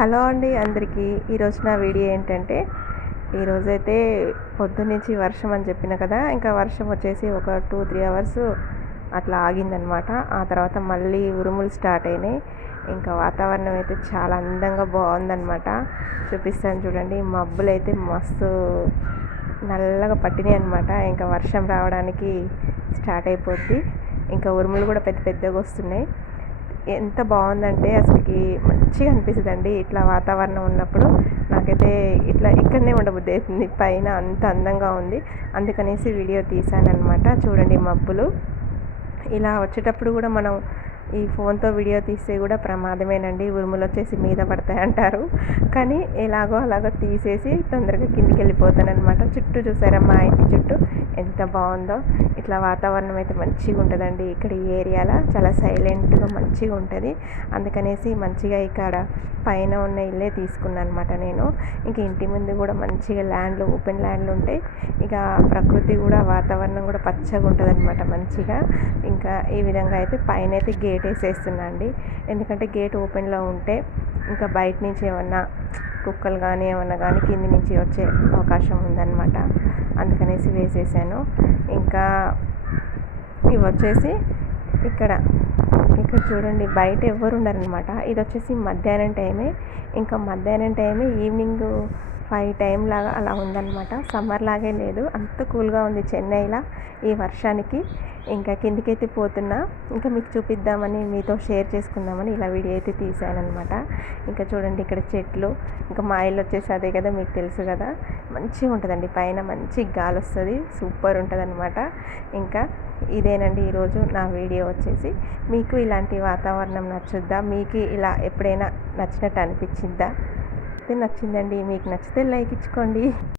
Hello అండి అందరికీ. ఈరోజు నా వీడియో ఏంటంటే ఈరోజైతే పొద్దున్నుంచి వర్షం అని చెప్పిన కదా ఇంకా వర్షం వచ్చేసి ఒక టూ త్రీ అవర్స్ అట్లా ఆగిందనమాట. ఆ తర్వాత మళ్ళీ ఉరుములు స్టార్ట్ అయినాయి. ఇంకా వాతావరణం అయితే చాలా అందంగా బాగుందనమాట. చూపిస్తాను చూడండి మబ్బులు అయితే మస్తు నల్లగా పట్టినాయి అనమాట. ఇంకా వర్షం రావడానికి స్టార్ట్ అయిపోద్ది. ఇంకా ఉరుములు కూడా పెద్ద పెద్దగా వస్తున్నాయి. ఎంత బాగుందంటే అసలుకి మంచిగా అనిపిస్తుంది అండి ఇట్లా వాతావరణం ఉన్నప్పుడు. నాకైతే ఇట్లా ఇక్కడనే ఉండబుద్ధి అవుతుంది పైన అంత అందంగా ఉంది. అందుకనేసి వీడియో తీసాను అనమాట చూడండి మబ్బులు. ఇలా వచ్చేటప్పుడు కూడా మనం ఈ ఫోన్తో వీడియో తీస్తే కూడా ప్రమాదమేనండి ఉరుములు వచ్చేసి మీద పడతాయి అంటారు. కానీ ఎలాగో అలాగో తీసేసి తొందరగా కిందికి వెళ్ళిపోతానమాట చుట్టూ చూసారా మా ఇంటి చుట్టూ? ఎంత బాగుందో. ఇట్లా వాతావరణం అయితే మంచిగా ఉంటుందండి. ఇక్కడ ఈ ఏరియాలో చాలా సైలెంట్గా మంచిగా ఉంటుంది. అందుకనేసి మంచిగా ఇక్కడ పైన ఉన్న ఇల్లే తీసుకున్నాను అనమాట నేను. ఇంక ఇంటి ముందు కూడా మంచిగా ల్యాండ్లు ఓపెన్ ల్యాండ్లు ఉంటాయి ఇక ప్రకృతి కూడా వాతావరణం కూడా పచ్చగా ఉంటుంది అనమాట మంచిగా. ఇంకా ఈ విధంగా అయితే పైన అయితే గేట్ వేసేస్తున్నా అండి. ఎందుకంటే గేట్ ఓపెన్లో ఉంటే ఇంకా బయట నుంచి ఏమన్నా కుక్కలు కానీ ఏమన్నా కానీ కింది నుంచి వచ్చే అవకాశం ఉందన్నమాట. అందుకనేసి వేసేసాను. ఇంకా ఇవి వచ్చేసి ఇక్కడ ఇక్కడ చూడండి బయట ఎవరు ఉండరనమాట ఇది వచ్చేసి మధ్యాహ్నం టైమే. ఇంకా మధ్యాహ్నం టైమే ఈవినింగ్ ఫైవ్ టైం లాగా అలా ఉందన్నమాట. సమ్మర్ లాగే లేదు. అంత కూల్గా ఉంది చెన్నైలో ఈ వర్షానికి. ఇంకా కిందికైతే పోతున్నా. ఇంకా మీకు చూపిద్దామని మీతో షేర్ చేసుకుందామని ఇలా వీడియో అయితే తీసానమాట ఇంకా చూడండి ఇక్కడ చెట్లు. ఇంకా మా ఇల్లు వచ్చేసి అదే కదా మీకు తెలుసు కదా. మంచిగా ఉంటుందండి. పైన మంచి గాలి వస్తుంది. సూపర్ ఉంటుంది అనమాట ఇంకా ఇదేనండి ఈరోజు నా వీడియో వచ్చేసి. మీకు ఇలాంటి వాతావరణం నచ్చుద్దా? మీకు ఇలా ఎప్పుడైనా నచ్చినట్టు అనిపించిందా నచ్చిందండి. మీకు నచ్చితే లైక్ ఇచ్చుకోండి.